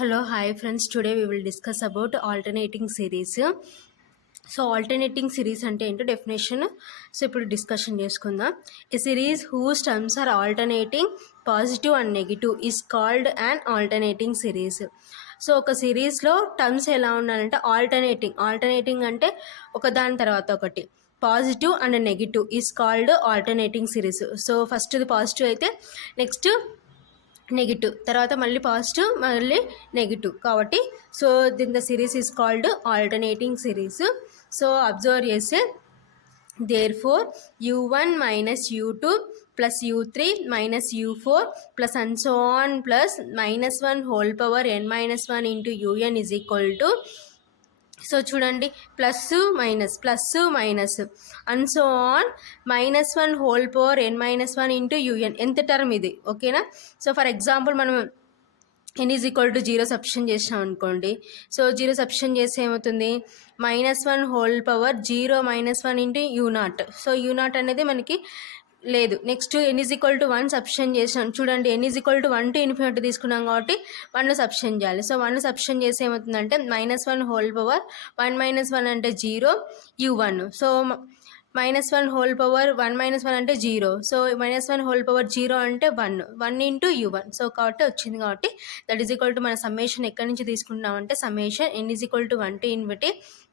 Hello, hi friends. Today we will discuss about alternating series. So alternating series అంటే ఏంటో definition ఇప్పుడు discussion చేసుకుందాం. A series whose terms are alternating positive and negative is called and alternating series. So ఒక సిరీస్లో terms ఎలా ఉండాలంటే alternating అంటే ఒక దాని తర్వాత ఒకటి, positive and negative is called alternating series. So ఫస్ట్ది పాజిటివ్ అయితే నెక్స్ట్ నెగిటివ్, తర్వాత మళ్ళీ పాజిటివ్ మళ్ళీ నెగిటివ్, కాబట్టి so the series is called alternating series. So observe చేస్తే therefore u1 minus u2 plus u3 minus u4 plus and so on plus minus 1 whole power n minus 1 into un is equal to, so చూడండి, plus minus and so on -1 whole power n-1 into u n. ఎంత term ఇది, ఓకేనా? So for example మనం n is equal to 0 substitution చేసినాం అనుకోండి. So 0 substitution చేస్తే ఏమవుతుంది, -1 whole power 0 -1 into u0. So u0 అనేది మనకి లేదు. Next n is equal to 1 substitution చేసినాం. చూడండి, n is equal to 1 to infinity తీసుకున్నాం కాబట్టి 1 సబ్స్టిట్యూషన్ చేయాలి. సో 1 సబ్స్టిట్యూషన్ చేస్తే ఏమవుతుందంటే -1 హోల్ పవర్ 1 - 1 అంటే 0 u1. సో -1 హోల్ పవర్ 1 - 1 అంటే 0. సో -1 హోల్ పవర్ 0 అంటే 1 ఇంటూ u1. సో కాబట్టి వచ్చింది, కాబట్టి దట్ ఈజ్ ఈక్వల్ టు మన సమ్మేషన్ ఎక్కడి నుంచి తీసుకుంటున్నామంటే summation n is equal to 1 to infinity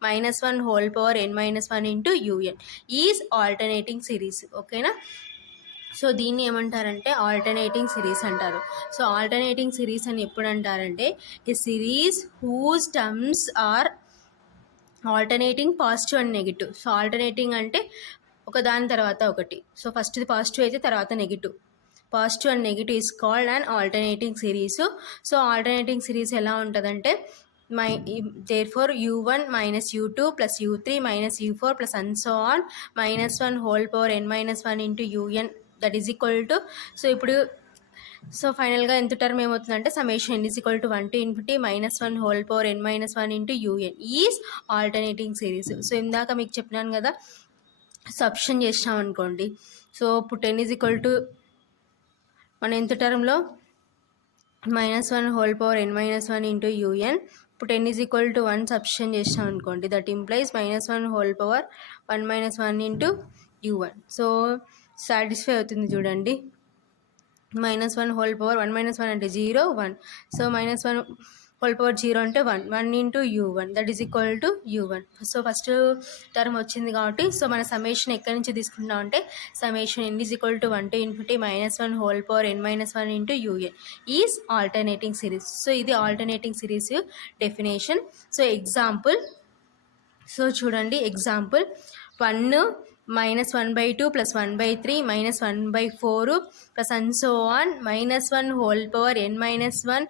-1 whole power n-1 into u n is alternating series, ఓకేనా? సో దీన్ని ఏమంటారంటే ఆల్టర్నేటింగ్ సిరీస్ అంటారు. సో ఆల్టర్నేటింగ్ సిరీస్ అని ఎప్పుడు అంటారంటే a series whose terms are alternating positive and negative. So alternating అంటే ఒక దాని తర్వాత ఒకటి. సో ఫస్ట్ది పాజిటివ్ అయితే తర్వాత negative, positive and negative is called and alternating series. So alternating series ఎలా ఉంటుందంటే therefore u1 minus u2 plus u3 minus u4 plus and so on -1 whole power n-1 into un that is equal to, so ఇప్పుడు so ఫైనల్గా ఎంత term ఏమవుతుందంటే summation n is equal to 1 to infinity -1 whole power n-1 into u n is alternating series. So ఇందాక మీకు చెప్పినాను కదా, substitution చేసినాం అనుకోండి. సో ఇప్పుడు n ఈజ్ ఈక్వల్ టు మన ఎంత టర్మ్లో -1 whole power n-1 into UN, ఇప్పుడు n is equal to 1 substitution చేసినాం అనుకోండి. That implies -1 whole power 1 - 1 into u1. So satisfy అవుతుంది చూడండి. -1 హోల్ పవర్ 1 - 1 అంటే 0 1. సో -1 హోల్ పవర్ 0 అంటే 1 into u1 that is equal to u1. So first term వచ్చింది కాబట్టి so మన సమ్మేషన్ ఎక్కడి నుంచి తీసుకుంటాం అంటే summation n is equal to 1 to infinity -1 whole power n-1 into u n is alternating series. So ఇది alternating series definition. So example, so చూడండి example 1 -1/2 + 1/3 -1/4 plus and so on -1 whole power n-1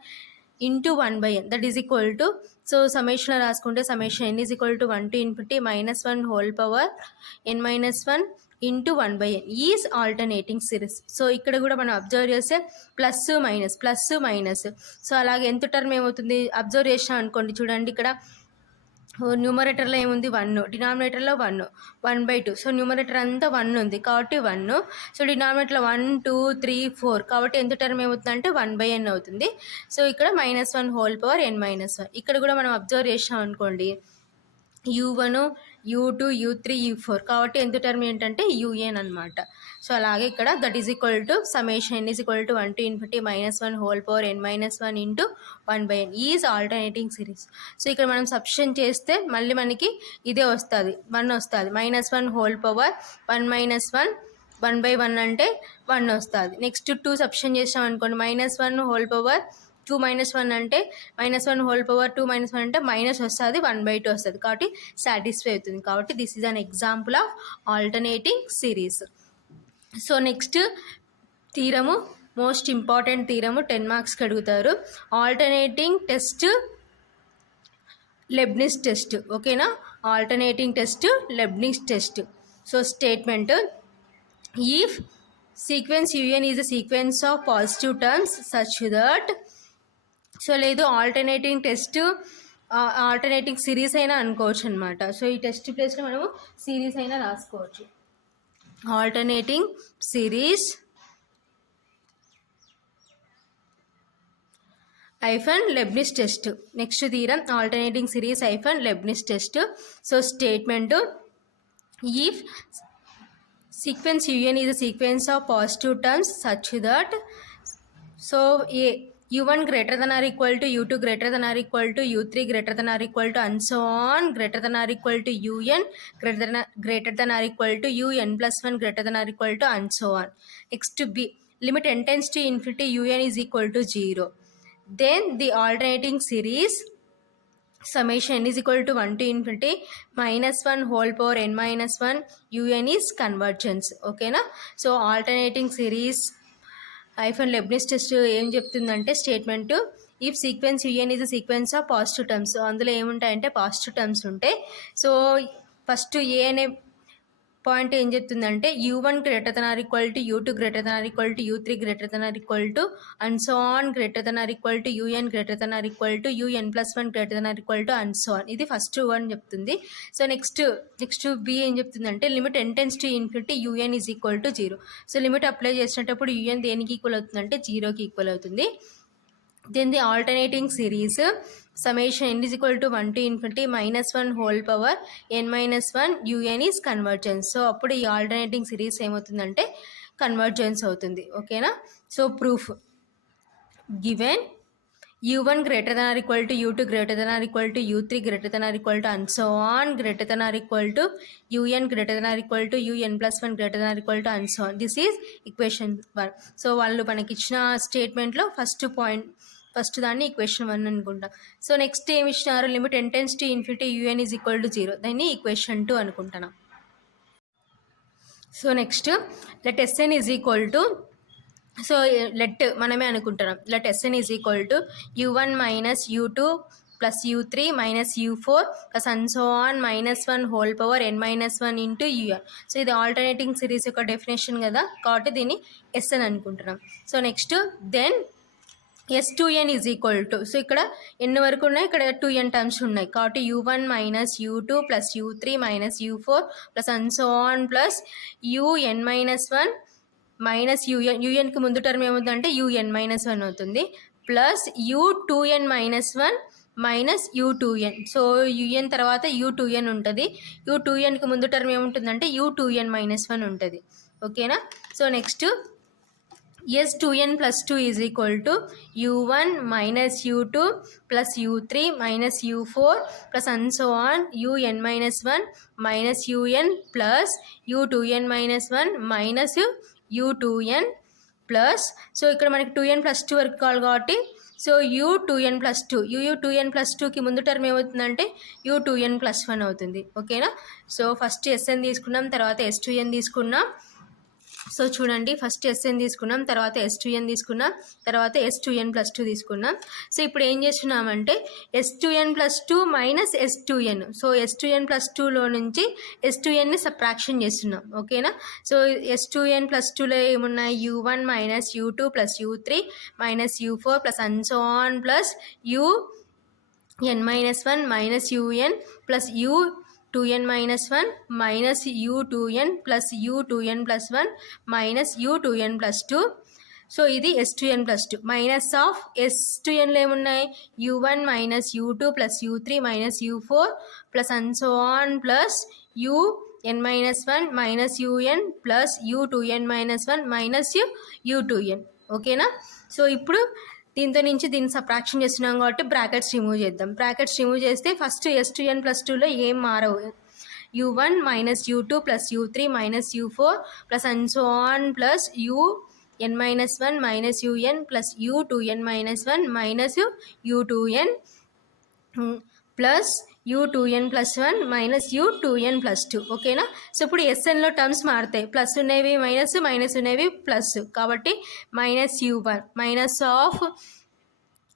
into 1/n that is equal to, so సమ్మేషన్లో రాసుకుంటే summation n is equal to 1 to infinity -1 whole power n-1 into 1/n is alternating series. So ఇక్కడ కూడా మనం observe చేస్తే plus minus. So అలాగే ఎంత term ఏమవుతుంది observe చేసినాం అనుకోండి. చూడండి ఇక్కడ న్యూమరేటర్లో ఏముంది 1, డినామినేటర్లో 1/2. సో న్యూమరేటర్ అంతా 1 ఉంది కాబట్టి 1. సో డినామినేటర్లో 1 2 3 4 కాబట్టి ఎంత టర్మ్ ఏమవుతుందంటే 1/n అవుతుంది. సో ఇక్కడ -1 హోల్ పవర్ n-1. ఇక్కడ కూడా మనం అబ్జర్వ్ చేసాం అనుకోండి u1 u2 u3 u4 కాబట్టి ఎంత టర్మ్ ఏంటంటే un అనమాట. సో అలాగే ఇక్కడ that is equal to summation n is equal to 1 to infinity -1 whole power n-1 into 1/n is alternating series. So ఇక్కడ మనం సబ్స్టిట్యూషన్ చేస్తే మళ్ళీ మనకి ఇదే వస్తుంది, 1 వస్తుంది. -1 హోల్ పవర్ 1 - 1/1 అంటే 1 వస్తుంది. నెక్స్ట్ 2 సబ్స్టిట్యూషన్ చేసాం అనుకోండి, -1 హోల్ పవర్ 2 - 1 అంటే -1 హోల్ పవర్ 2 - 1 అంటే మైనస్ వస్తుంది, 1/2 వస్తుంది కాబట్టి సాటిస్ఫై అవుతుంది. కాబట్టి this is an example of alternating series. So next theorem, most important theorem, 10 మార్క్స్కి అడుగుతారు. ఆల్టర్నేటింగ్ టెస్ట్ లెబ్నిజ్ టెస్ట్, ఓకేనా? Alternating test Leibniz test. So statement, if sequence un is a sequence of positive terms such that, so లేదు alternating test alternating series అయినా అనుకోవచ్చు అనమాట. So ఈ test ప్లేస్లో మనము సిరీస్ అయినా రాసుకోవచ్చు. Alternating series Leibnitz test. Next theorem, alternating series Leibnitz test. So statement, if sequence un is a sequence of positive terms such that u1 greater than or equal to u2 greater than or equal to u3 greater than or equal to and so on greater than or equal to un greater than or equal to un plus 1 greater than or equal to and so on. Next to b, limit n tends to infinity un is equal to 0. Then the alternating series summation n is equal to 1 to infinity minus 1 whole power n minus 1 un is convergence. Okay na? So alternating series Leibnitz-test ఏం చెప్తుందంటే statement, if sequence u n is sequence of positive terms. అందులో ఏముంటాయంటే positive terms ఉంటాయి. So first A అనే point ఏం చెప్తుందంటే u1 greater than or equal to u2 greater than or equal to u3 greater than or equal to and so on greater than or equal to un greater than or equal to un plus 1 greater than or equal to and so on. ఇది first one చెప్తుంది. So next B ఏం చెప్తుందంటే limit n tends to infinity un is equal to 0. So limit apply చేసేటప్పుడు un దేనికి equal అవుతుందంటే 0కి equal అవుతుంది. Then the alternating series summation n is equal to 1 to infinity minus 1 whole power n minus 1 un is convergence. So అప్పుడు ఈ alternating series ఏమవుతుందంటే convergence అవుతుంది. ఓకేనా? So proof, given u1 greater than or equal to u2 greater than or equal to u3 greater than or equal to and so on greater than or equal to un greater than or equal to un plus 1 greater than or equal to and so on. This is equation 1. So వాళ్ళు మనకి ఇచ్చిన స్టేట్మెంట్లో first దాన్ని equation 1 అనుకుంటాం. So next ఏమి ఇచ్చినారు, limit n tends to infinity un is equal to 0, దాన్ని equation 2 అనుకుంటున్నాం. So next let Sn is equal to, so let మనమే అనుకుంటున్నాం, let Sn is equal to u1 minus u2 plus u3 minus u4 plus and so on minus 1 whole power n minus 1 into un. So ఇది alternating series యొక్క definition కదా, కాబట్టి దీన్ని Sn అనుకుంటున్నాం. So next then S2n is equal to, so ఇక్కడ ఎన్ని వరకు ఉన్నాయి, ఇక్కడ 2n టర్మ్స్ ఉన్నాయి కాబట్టి u1 minus u2 plus u3 minus u4 plus and so on plus un minus 1 minus యుఎన్కి ముందు టర్మ్ ఏమవుతుందంటే un మైనస్ 1 అవుతుంది plus u2n minus 1 minus u2n. So un తర్వాత u2n ఉంటుంది, u2nకి ముందు టర్మ్ ఏముంటుందంటే u2n మైనస్ 1 ఉంటుంది. ఓకేనా? So next S2n plus 2 is equal to u1 minus u2 plus u3 minus u4 plus and so on un minus 1 minus un plus u2n minus 1 minus u2n plus, so ఇక్కడ మనకి 2n plus 2 వరకు కావాలి కాబట్టి so u2n plus 2 u2n plus 2కి ముందు term ఏమవుతుందంటే u2n plus 1 అవుతుంది. ఓకేనా? సో ఫస్ట్ Sn తీసుకున్నాం, తర్వాత S2n తీసుకున్నాం. సో చూడండి, ఫస్ట్ Sn తీసుకున్నాం, తర్వాత S2n తీసుకున్నాం, తర్వాత S2n plus 2 తీసుకున్నాం. సో ఇప్పుడు ఏం చేస్తున్నామంటే S2n plus 2 minus S2n, so S2n plus 2లో నుంచి S2nని సబ్ట్రాక్షన్ చేస్తున్నాం. ఓకేనా? సో S2n plus 2లో ఏమున్నాయి, u1 minus u2 plus u3 minus u4 plus and so on plus un minus 1 minus un plus u2n minus 1 minus u2n plus u2n plus 1 minus u2n plus 2. So ఇది S2n plus 2 minus of S2nలో ఏమున్నాయి u1 minus u2 plus u3 minus u4 plus and so on plus un minus 1 minus un plus u2n minus 1 minus u2n. ఓకేనా? So ఇప్పుడు దీంతో నుంచి దీన్ని subtraction చేస్తున్నాం కాబట్టి brackets remove చేద్దాం. బ్రాకెట్స్ రిమూవ్ చేస్తే ఫస్ట్ S2n plus 2లో ఏం మారవు, u1 minus u2 plus u3 minus u4 plus and so on plus un minus 1 minus un plus u2n minus 1 minus u2n plus u2n plus 1 minus u2n plus 2. ఓకేనా? So ఇప్పుడు Snలో terms మారుతాయి, plus ఉన్నవి minus, minus ఉన్నవి plus, కాబట్టి minus u1 minus of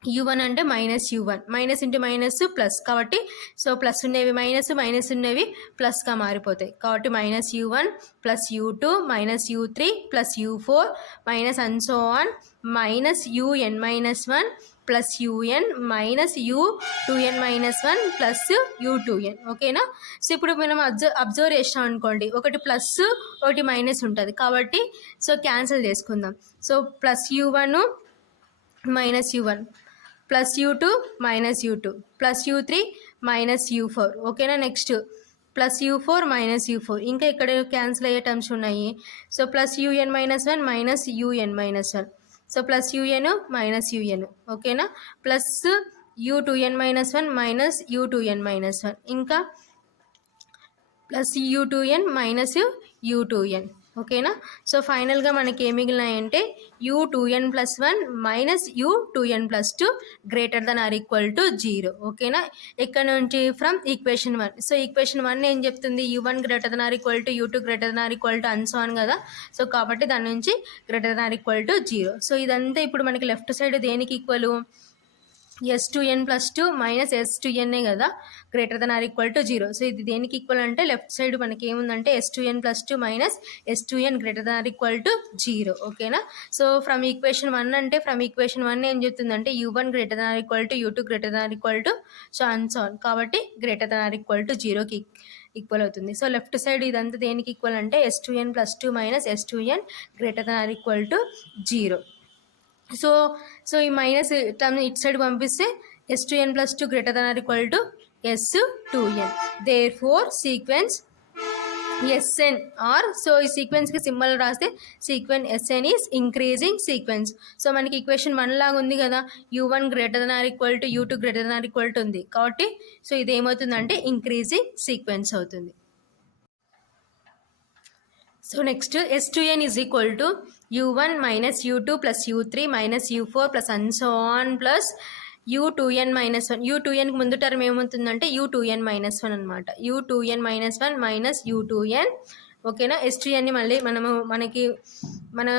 u1 అంటే minus u1 minus into minus plus, కాబట్టి so plus ఉన్నవి minus, minus ఉన్నవి ప్లస్గా మారిపోతాయి కాబట్టి minus u1 plus u2 minus u3 plus u4 minus and so on minus un minus 1 plus un minus u2n minus 1 plus u2n. ఓకేనా? So ఇప్పుడు మనం observe చేసాం అనుకోండి, ఒకటి ప్లస్ ఒకటి మైనస్ ఉంటుంది కాబట్టి సో క్యాన్సిల్ చేసుకుందాం. So plus u1 minus u1 plus u2 minus u2 plus u3 minus u4 ఓకేనా. Next plus u4 minus u4 ఇంకా ఇక్కడ క్యాన్సిల్ అయ్యే టర్మ్స్ ఉన్నాయి. So plus un minus 1 minus un minus 1 so plus un minus un ఓకేనా. Plus u2n minus 1 minus u2n minus 1 ఇంకా plus u2n minus u2n ఓకేనా. So ఫైనల్గా మనకి ఏం మిగిలినాయంటే u2n plus 1 minus u2n plus 2 greater than or equal to 0 ఓకేనా. ఇక్కడ నుంచి ఫ్రమ్ ఈక్వేషన్ 1. సో ఈక్వేషన్ 1 ఏం చెప్తుంది, u1 greater than or equal to u2 greater than or equal to and so on కదా. సో కాబట్టి దాని నుంచి greater than or equal to 0. So ఇదంతా ఇప్పుడు మనకి లెఫ్ట్ సైడ్ దేనికి equal, s2n plus 2 minus s2n కదా, greater than or equal to 0. So ఇది దేనికి ఈక్వల్ అంటే లెఫ్ట్ సైడ్ మనకి ఏముందంటే s2n plus 2 minus s2n greater than or equal to 0 ఓకేనా. సో ఫ్రమ్ ఈక్వేషన్ 1 అంటే ఫ్రమ్ ఈక్వేషన్ 1 ఏం చెప్తుందంటే u1 greater than or equal to u2 greater than or equal to so and so on, కాబట్టి greater than or equal to 0కి equal అవుతుంది. So left side ఇదంతా దేనికి equal అంటే s2n plus 2 minus s2n greater than or equal to 0. So ఈ minus term ఇటు side పంపిస్తే s2n plus 2 greater than or equal to s2n. Therefore sequence s n are, so ఈ సీక్వెన్స్కి symbol రాస్తే sequence s n is increasing sequence. So మనకి equation 1 లాగా ఉంది కదా, u1 greater than or equal to u2 greater than or equal to ఉంది కాబట్టి so ఇది ఏమవుతుందంటే ఇంక్రీజింగ్ సీక్వెన్స్ అవుతుంది. So next s2n is equal to u1 minus u2 plus u3 minus u4 plus and so on plus u2n minus 1. u2nకి ముందు term ఏమవుతుందంటే u2n minus 1 అనమాట. u2n minus 1 minus u2n ఓకేనా. s2nని మళ్ళీ మన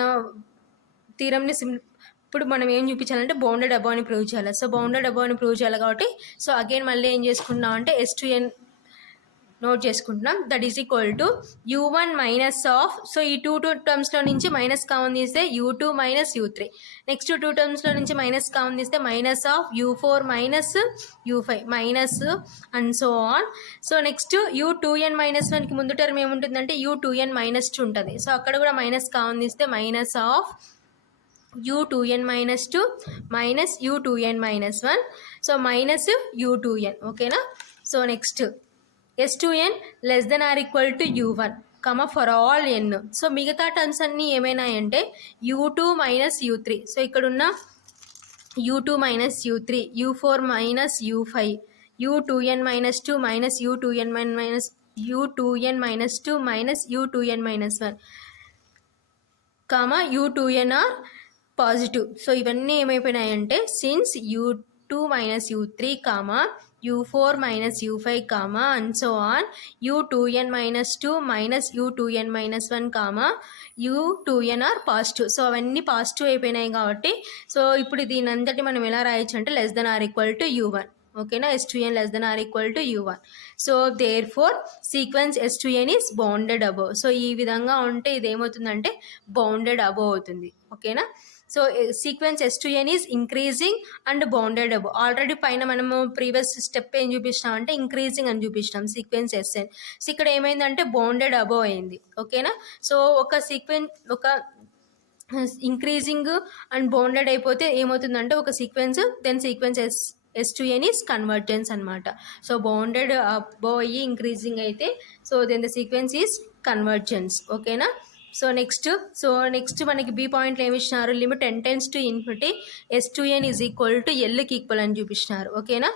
థీరమ్ని ఇప్పుడు మనం ఏం చూపించాలంటే బౌండెడ్ అబౌవ్ అని ప్రూవ్ చేయాలి. సో బౌండెడ్ అబౌవ్ అని ప్రూవ్ చేయాలి కాబట్టి సో అగైన్ మళ్ళీ ఏం చేసుకుంటున్నాం అంటే s2n నోట్ చేసుకుంటున్నాం. That is equal to u1 minus of, so ఈ టూ టర్మ్స్లో నుంచి మైనస్ కామన్ తీస్తే u2 minus u3, next two టర్మ్స్లో నుంచి మైనస్ కామన్ తీస్తే minus of u4 minus u5 minus and so on. So next u2n minus 1కి ముందు term ఏముంటుందంటే u2n minus 2 ఉంటుంది. So అక్కడ కూడా మైనస్ కామన్ తీస్తే minus of u2n minus 2 minus u2n minus 1 so minus u2n ఓకేనా. So next s2n less than or equal to u1 for all n. So మిగతా terms అన్నీ ఏమైనాయంటే u2 మైనస్ u3, సో ఇక్కడున్న u2 minus u3, u4 minus u5, u2n minus 2 minus u2n minus u2n minus u2n minus 1 u2n are positive. So ఇవన్నీ ఏమైపోయినాయంటే since u2 minus u3 u4 minus u5 and so on u2n minus 2 minus u2n minus 1 u2n are positive. So అవన్నీ positive అయిపోయినాయి కాబట్టి so ఇప్పుడు దీని అంతటి మనం ఎలా రాయొచ్చు అంటే less than or equal to u1 ఓకేనా. s2n less than or equal to u1. So therefore sequence s2n is bounded above. So ఈ విధంగా ఉంటే ఇది ఏమవుతుందంటే బౌండెడ్ అబోవ్ అవుతుంది ఓకేనా. So sequence s2n is increasing and bounded above. Already పైన మనము ప్రీవియస్ స్టెప్ ఏం చూపించినాం అంటే ఇంక్రీజింగ్ అని చూపించినాం సీక్వెన్స్ sn. సో ఇక్కడ ఏమైందంటే బౌండెడ్ అబోవ్ అయింది ఓకేనా. సో ఒక ఇంక్రీజింగ్ అండ్ బౌండెడ్ అయిపోతే ఏమవుతుందంటే ఒక sequence then sequence s2n is convergence అనమాట. సో బౌండెడ్ అబోవ్ అయ్యి ఇంక్రీజింగ్ అయితే so then the sequence is convergence ఓకేనా. సో నెక్స్ట్ మనకి బి పాయింట్లో ఏమి ఇచ్చినారు, limit n tends to infinity s2n is equal to ఎల్కి ఈక్వల్ అని చూపించినారు ఓకేనా.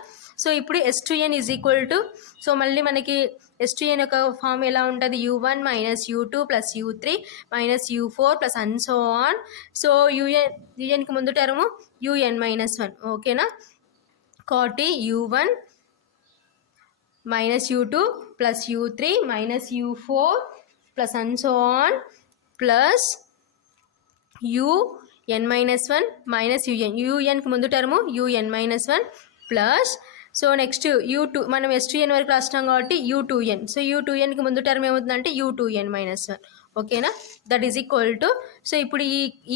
సో ఇప్పుడు s2n is equal to, so మళ్ళీ మనకి s2n యొక్క ఫామ్ ఎలా ఉంటుంది, u1 minus u2 plus u3 minus u4 plus and so on. So యుఎన్కి ముందు టర్ము un మైనస్ 1 ఓకేనా. కాబట్టి u1 minus u2 plus u3 minus u4 plus and so on plus un minus 1 minus unకి ముందు term un minus 1 plus so next u2 మనం s2n వరకు రాసినాం కాబట్టి u2n. So u2nకి ముందు టర్మ్ ఏమవుతుందంటే u2n మైనస్ 1 ఓకేనా. That is equal to, so ఇప్పుడు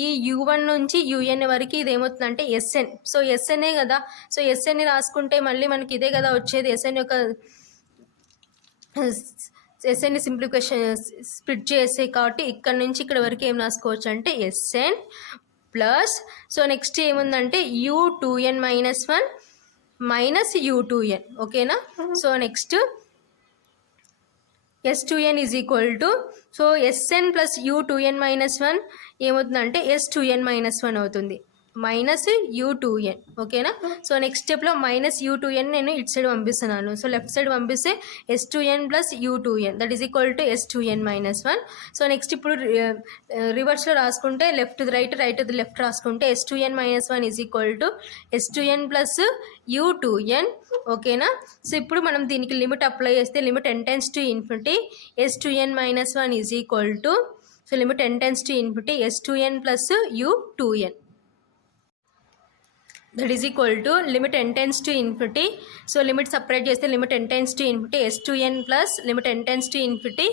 ఈ u1 నుంచి un వరకు ఇది ఏమవుతుందంటే sn. సో sn కదా, సో sn రాసుకుంటే మళ్ళీ మనకి ఇదే కదా వచ్చేది. sn యొక్క sn సింప్లిఫికేషన్ స్ప్లిట్ చేసే కాబట్టి ఇక్కడ నుంచి ఇక్కడ వరకు ఏం రాసుకోవచ్చు అంటే sn ప్లస్ సో నెక్స్ట్ ఏముందంటే u2n మైనస్ 1 మైనస్ u2n ఓకేనా. So next s2n is equal to so sn plus u2n minus 1 ఏమవుతుందంటే s2n మైనస్ 1 అవుతుంది మైనస్ u2n ఓకేనా. సో నెక్స్ట్ స్టెప్లో మైనస్ u2n నేను ఇటు సైడ్ పంపిస్తున్నాను. సో లెఫ్ట్ సైడ్ పంపిస్తే s2n plus u2n that is equal to s2n minus 1. So next ఇప్పుడు రివర్స్లో రాసుకుంటే లెఫ్ట్ రైట్ రైట్ లెఫ్ట్ రాసుకుంటే s2n minus 1 is equal to s2n plus u2n ఓకేనా. సో ఇప్పుడు మనం దీనికి లిమిట్ అప్లై చేస్తే limit n tends to infinity s2n minus 1 is equal to so limit n tends to infinity s2n plus u2n that is equal to limit n tends to infinity. So limit separate చేస్తే limit n tends to infinity s2n plus limit n tends to infinity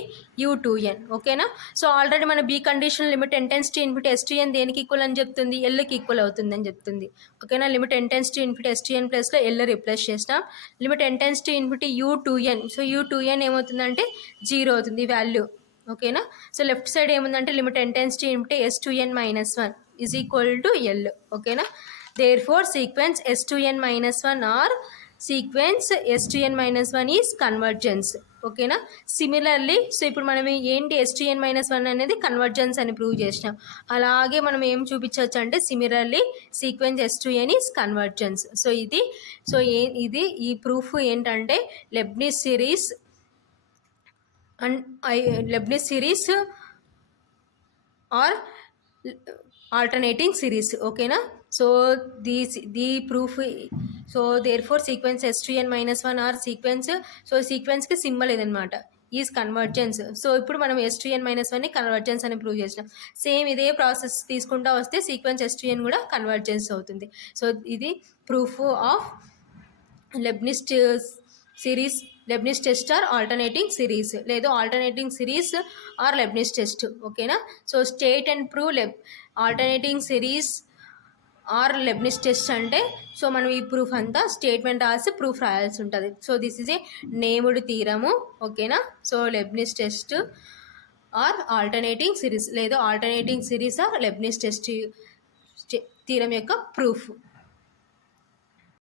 u2n ఓకేనా. So already మన B condition limit n tends to infinity s2n దేనికి equal అని చెప్తుంది ఎల్కి equal అవుతుంది అని చెప్తుంది ఓకేనా. Limit n tends to infinity s2n ప్లస్లో ఎల్ రిప్లేస్ చేస్తాం. Limit n tends to infinity u2n so u2n ఏమవుతుందంటే 0 అవుతుంది వాల్యూ ఓకేనా. సో లెఫ్ట్ సైడ్ ఏముందంటే limit n tends to infinity s2n minus 1 is equal to L ఓకేనా. Therefore, sequence s2n minus 1 or sequence s2n minus 1 is convergence. ఓకేనా. Similarly so ఇప్పుడు మనం ఏంటి s2n minus 1 అనేది కన్వర్జెన్స్ అని ప్రూవ్ చేసినాం. అలాగే మనం ఏం చూపించవచ్చు అంటే similarly sequence s2n is convergence. So ఇది ఈ ప్రూఫ్ ఏంటంటే Leibniz series and Leibniz series or alternating series ఓకేనా. So the proof so therefore sequence s2n minus 1 or sequence so సీక్వెన్స్కి సింబల్ ఇదనమాట ఈజ్ కన్వర్జెన్స్. సో ఇప్పుడు మనం s2n minus 1ని convergence అని ప్రూవ్ చేసినాం. సేమ్ ఇదే ప్రాసెస్ తీసుకుంటా వస్తే సీక్వెన్స్ s2n కూడా కన్వర్జెన్స్ అవుతుంది. సో ఇది proof of Leibniz series Leibniz test or alternating series లేదు alternating series or Leibniz test ఓకేనా. So state and prove alternating series or Leibniz test అంటే సో మనం ఈ ప్రూఫ్ అంతా స్టేట్మెంట్ రాసి ప్రూఫ్ రాయాల్సి ఉంటుంది. So this is a named theorem ఓకేనా. So Leibniz test or alternating series లేదు alternating series or Leibniz test theorem యొక్క ప్రూఫ్.